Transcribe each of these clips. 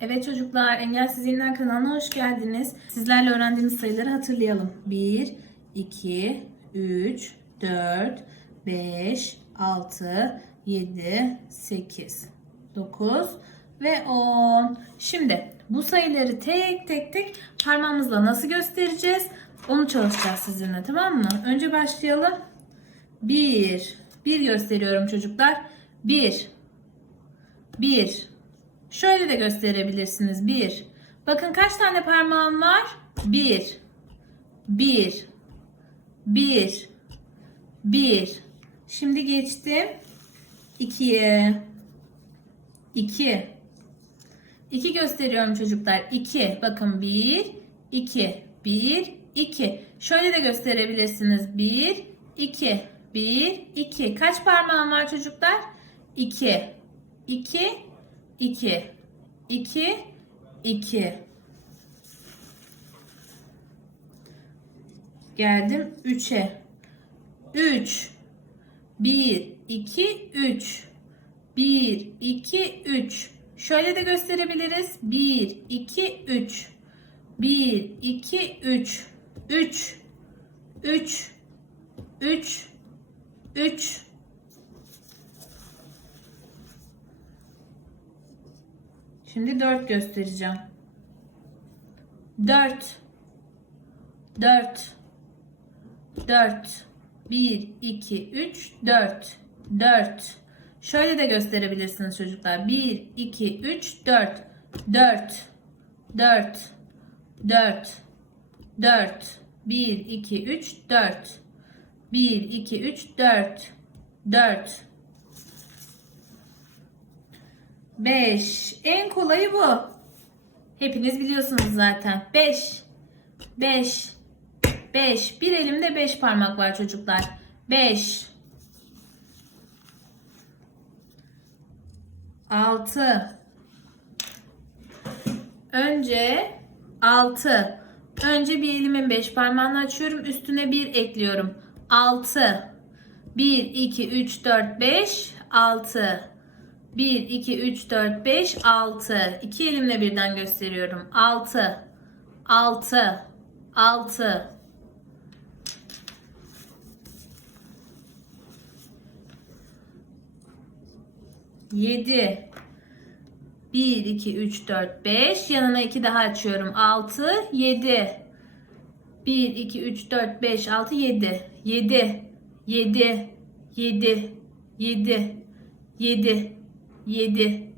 Evet çocuklar, Engelsiz İğneler kanalına hoş geldiniz. Sizlerle öğrendiğimiz sayıları hatırlayalım. 1, 2, 3, 4, 5, 6, 7, 8, 9 ve 10. Şimdi bu sayıları tek tek tek parmağımızla nasıl göstereceğiz? Onu çalışacağız sizinle tamam mı? Önce başlayalım. 1, 1 gösteriyorum çocuklar. 1, 1, Şöyle de gösterebilirsiniz. Bir. Bakın kaç tane parmağım var? Bir. Bir. Bir. Bir. Şimdi geçtim. İkiye. İki. İki gösteriyorum çocuklar. İki. Bakın bir. iki. Bir. iki. Şöyle de gösterebilirsiniz. Bir. iki. Bir. iki. Kaç parmağım var çocuklar? İki. İki. 2 2 2 Geldim 3'e. 3 1 2 3 1 2 3 Şöyle de gösterebiliriz. 1 2 3 1 2 3 3 3 3 3 Şimdi 4 göstereceğim. 4 4 4 1 2 3 4 4 Şöyle de gösterebilirsiniz çocuklar. 1 2 3 4 4 4 4 4 1 2 3 4 1 2 3 4 4 5. En kolayı bu. Hepiniz biliyorsunuz zaten. 5. 5. 5. Bir elimde 5 parmak var çocuklar. 5. 6. Önce 6. Önce bir elimin 5 parmağını açıyorum. Üstüne 1 ekliyorum. 6. 1, 2, 3, 4, 5, 6. 1, 2, 3, 4, 5, 6. İki elimle birden gösteriyorum. 6, 6, 6. Yedi. 1, 2, 3, 4, 5. Yanına 2 daha açıyorum. 6, 7. 1, 2, 3, 4, 5, 6, 7. 7, 7, 7, 7, 7. 7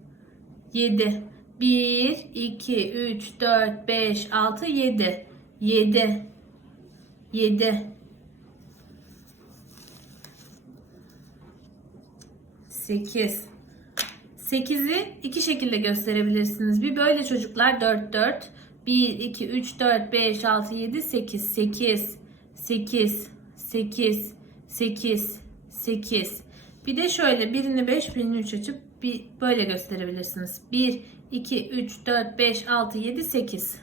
7 1 2 3 4 5 6 7 7 7 8 8'i iki şekilde gösterebilirsiniz. Bir böyle çocuklar 4 4 1 2 3 4 5 6 7 8 8 8 8 8 8 bir de şöyle birini 5 birini 3 açıp bir böyle gösterebilirsiniz. 1, 2, 3, 4, 5, 6, 7, 8.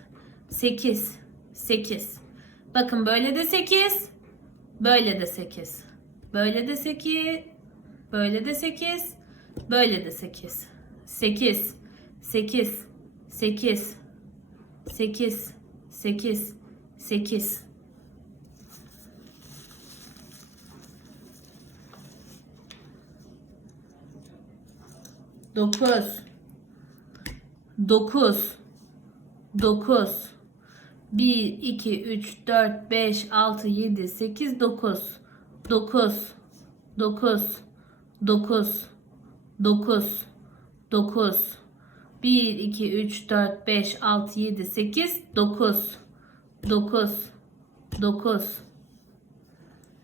8, 8. Bakın böyle de 8, böyle de 8. Böyle de 8, böyle de 8, böyle de 8. 8, 8, 8, 8, 8, 8. 9 9 9 1 2 3 4 5 6 7 8 9 9 9 9 9 9 1 2 3 4 5 6 7 8 9 9 9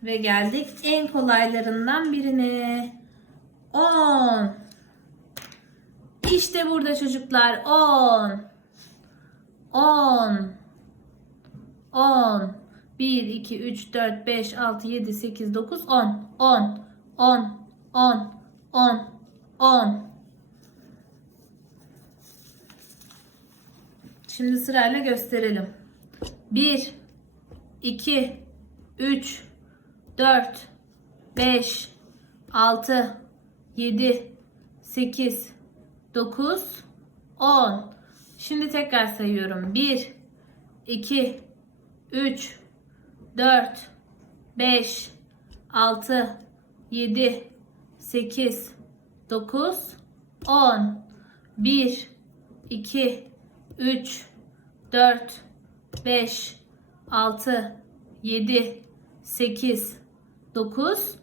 ve geldik en kolaylarından birine. 10 işte burada çocuklar 10 10 10 1 2 3 4 5 6 7 8 9 10 10 10 10 10 10 Şimdi sırayla gösterelim. 1 2 3 4 5 6 7 8 9, 10, Şimdi tekrar sayıyorum. 1, 2, 3, 4, 5, 6, 7, 8, 9, 10, 1, 2, 3, 4, 5, 6, 7, 8, 9,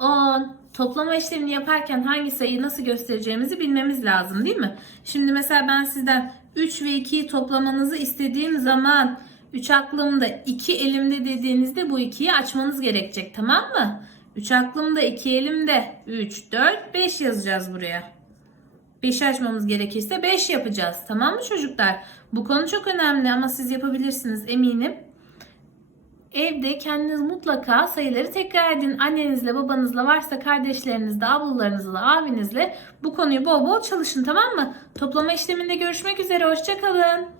10. Toplama işlemini yaparken hangi sayıyı nasıl göstereceğimizi bilmemiz lazım değil mi? Şimdi mesela ben sizden 3 ve 2'yi toplamanızı istediğim zaman 3 aklımda 2 elimde dediğinizde bu 2'yi açmanız gerekecek tamam mı? 3 aklımda 2 elimde 3, 4, 5 yazacağız buraya. 5'i açmamız gerekirse 5 yapacağız. Tamam mı çocuklar? Bu konu çok önemli ama siz yapabilirsiniz eminim. Evde kendiniz mutlaka sayıları tekrar edin. Annenizle, babanızla, varsa kardeşlerinizle, ablalarınızla, abinizle bu konuyu bol bol çalışın tamam mı? Toplama işleminde görüşmek üzere. Hoşçakalın.